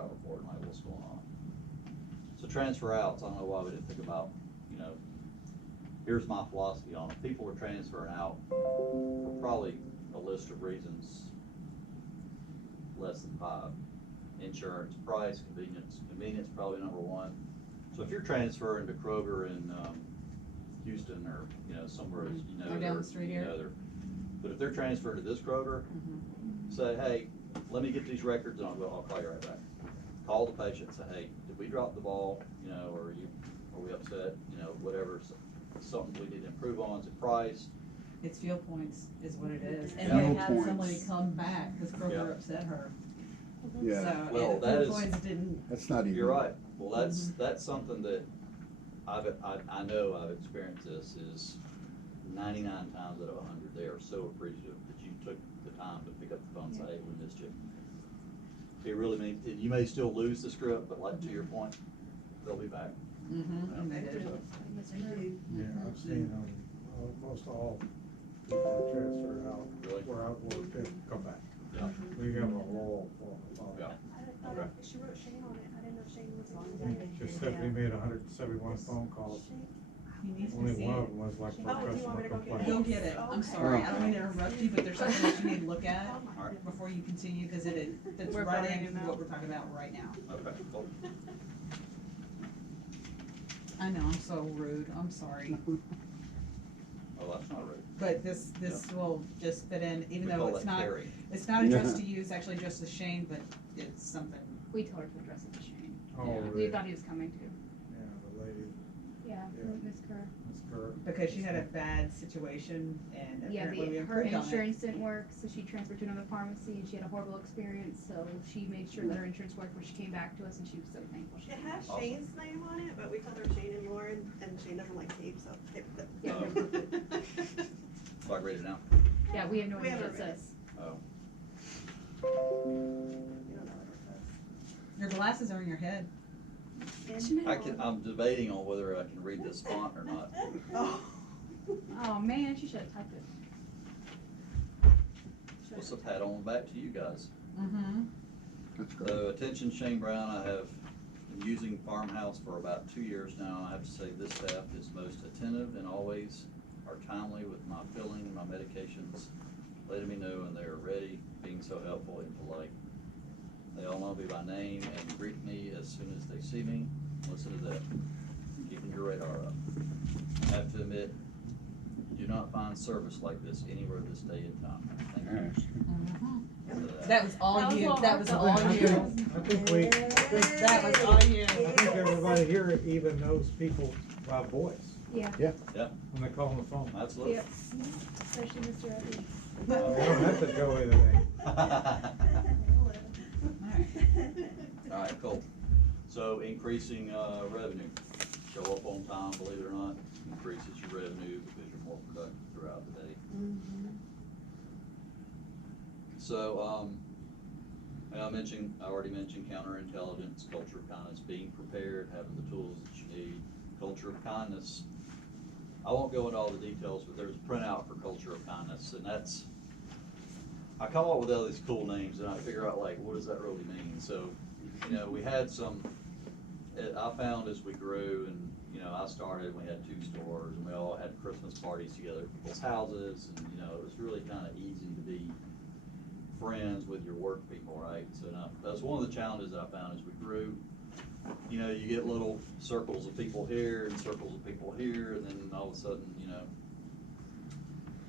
out report and like, what's going on? So transfer outs, I don't know why we didn't think about, you know, here's my philosophy on it. People are transferring out for probably a list of reasons less than 5. Insurance, price, convenience. Convenience probably number 1. So if you're transferring to Kroger in Houston or, you know, somewhere, you know, or down the street here. But if they're transferring to this Kroger, say, hey, let me get these records and I'll call you right back. Call the patient and say, hey, did we drop the ball? You know, are we upset? You know, whatever, something we need to improve on, is it price? It's fuel points is what it is. And Yeah. they Fuel had points. somebody come back because Kroger Yeah. upset her. Yeah, So, Well, and that fuel is- points didn't. that's not even. You're right. Well, that's something that I know I've experienced. This is 99 times out of 100. They are so appreciative that you took the time to pick up the phone and say, hey, we missed you. It really means, you may still lose the script, but like to your point, they'll be back. And they did. Yeah, I've seen almost all people that transfer out, Really? were out work, they come back. Yeah. We have a roll for Yeah. Okay. She wrote Shane on it, I didn't know Shane was on it. Just Stephanie made 171 phone calls. He needs to Only see one of it. them was like for Oh, do you want me customer to go get it? complaint. Go get it. I'm sorry. I don't mean to interrupt you, but there's something that you need to look at Alright. before you continue because it's We're right burning in it what out. we're talking about right now. Okay, cool. I know, I'm so rude. I'm sorry. Oh, that's not right. But this will just fit in, even We though call it's that not, carry. it's not addressed to you, it's actually addressed to Shane, but it's something. We told her to address it to Shane. Oh, Yeah. We really? thought he was coming to. Yeah, the lady, Yeah, Yeah. Miss Kerr. Ms. Kerr. Because she had a bad situation and Yeah, apparently we her improved on it. insurance didn't work, so she transferred to another pharmacy and she had a horrible experience, so she made sure that her insurance worked when she came back to us and she was so thankful she It came. has Awesome. Shane's name on it, but we call her Shane and Loren, and Shane doesn't like tape, so tape it. Yeah. So I read it now. Yeah, we have no We idea what haven't it read it. says. Oh. You don't know what it Your glasses are in your head. says. I'm debating on whether I can read this font or not. Oh. Oh man, she should have typed it. What's a pat on the back to you guys? Mm-hmm. That's great. So attention Shane Brown, I have been using Farmhouse for about 2 years now. I have to say this staff is most attentive and always are timely with my filling and my medications, letting me know when they are ready, being so helpful and polite. They all know me by name and greet me as soon as they see me. Listen to that, keeping your radar up. I have to admit, you do not find service like this anywhere this day and time. Thank you. Yes. That was all That was you, all that was our all fault. you. I think That was all you. I think everybody here even knows people by voice Yeah. Yeah, when they call on the phone. absolutely. Yep. Especially Mr. Evans. They don't have to go with anything. All right, cool. So increasing revenue, show up on time, believe it or not, increases your revenue because you're more productive throughout the day. So, I already mentioned counterintelligence, culture of kindness, being prepared, having the tools that you need, culture of kindness. I won't go into all the details, but there's a printout for culture of kindness, and that's, I come up with all these cool names and I figure out like, what does that really mean? So, you know, we had some, I found as we grew and, you know, I started, we had 2 stores and we all had Christmas parties together at people's houses and, you know, it was really kind of easy to be friends with your work people, right? So that's one of the challenges I found as we grew. You know, you get little circles of people here and circles of people here, and then all of a sudden, you know,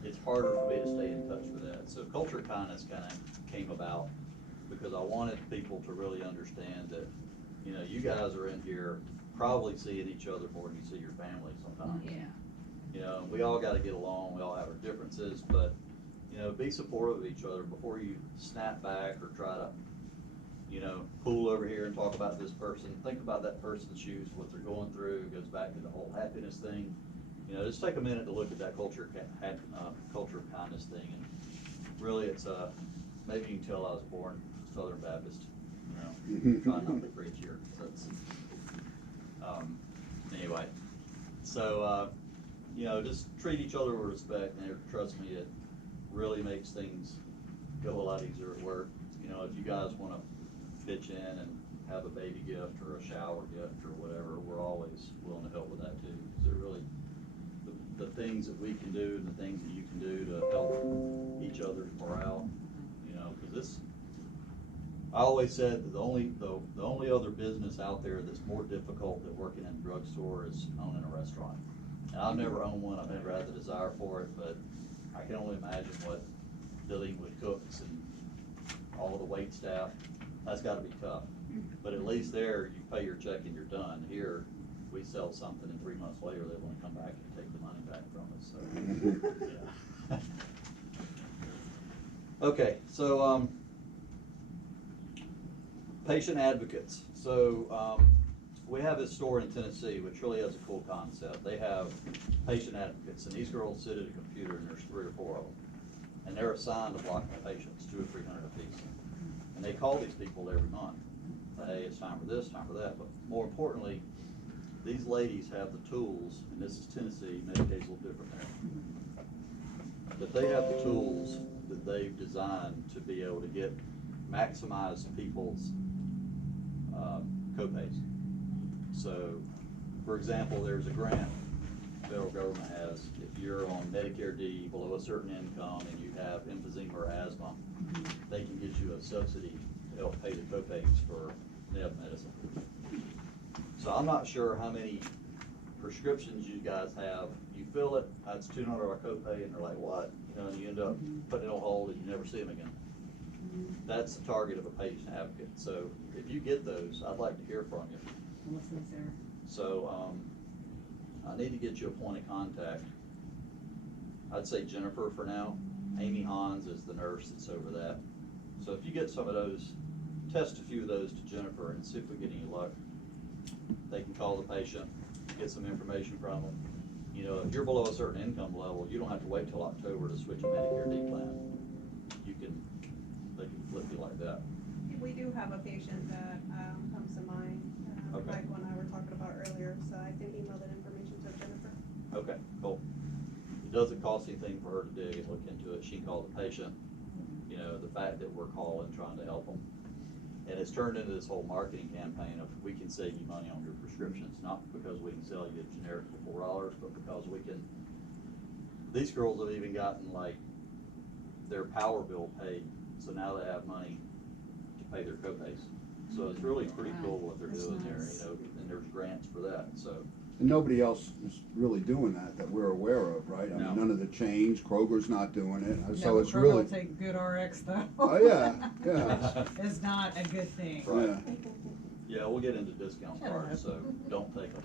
it's harder for me to stay in touch with that. So culture of kindness kind of came about because I wanted people to really understand that, you know, you guys are in here probably seeing each other more than you see your family sometimes. Yeah. You know, we all got to get along. We all have our differences, but you know, be supportive of each other before you snap back or try to, you know, pull over here and talk about this person. Think about that person's shoes, what they're going through. It goes back to the whole happiness thing. You know, just take a minute to look at that culture of kindness thing. And really, it's maybe you can tell I was born Southern Baptist. You know, try not to preach here. So it's, anyway, so you know, just treat each other with respect, and trust me, it really makes things go a lot easier at work. You know, if you guys want to pitch in and have a baby gift or a shower gift or whatever, we're always willing to help with that too. Because they're really, the things that we can do and the things that you can do to help each other's morale, you know, because this, I always said that the only other business out there that's more difficult than working in a drugstore is owning a restaurant. And I've never owned one, I've never had the desire for it, but I can only imagine what dealing with cooks and all of the wait staff, that's gotta be tough. But at least there, you pay your check and you're done. Here, we sell something and 3 months later, they wanna come back and take the money back from us, so, yeah. Okay, so, patient advocates. So, we have this store in Tennessee, which really has a cool concept. They have patient advocates, and these girls sit at a computer, and there's 3 or 4 of them. And they're assigned to block the patients, 200 or 300 apiece. And they call these people every month. Hey, it's time for this, time for that. But more importantly, these ladies have the tools, and this is Tennessee, Medicaid's a little different there. But they have the tools that they've designed to be able to get maximize people's copays. So, for example, there's a grant the federal government has. If you're on Medicare D below a certain income and you have emphysema or asthma, they can get you a subsidy to help pay the copays for NEB medicine. So I'm not sure how many prescriptions you guys have. You fill it, that's $200 copay, and they're like, what? You know, and you end up putting it on hold and you never see them again. That's the target of a patient advocate. So if you get those, I'd like to hear from you. So I need to get you a point of contact. I'd say Jennifer for now. Amy Hans is the nurse that's over that. So if you get some of those, test a few of those to Jennifer and see if we get any luck. They can call the patient, get some information from them. You know, if you're below a certain income level, you don't have to wait till October to switch a Medicare D plan. They can flip you like that. We do have a patient that comes to mind, Okay. Michael and I were talking about earlier, so I can email that information to Jennifer. Okay, cool. It doesn't cost anything for her to dig and look into it. She can call the patient. You know, the fact that we're calling, trying to help them. And it's turned into this whole marketing campaign of we can save you money on your prescriptions, not because we can sell you a generic for $4, but because we can. These girls have even gotten like their power bill paid, so now they have money to pay their copays. So it's really pretty cool what they're doing there, you know, and there's grants for that, so. And nobody else is really doing that we're aware of, right? I No. mean, none of the chains, Kroger's not doing it, so No, it's Kroger really. will take good RX though. Oh, yeah, yeah. It's not a good thing. Right. Yeah. Yeah, we'll get into discount Shut cards, up. so don't take them.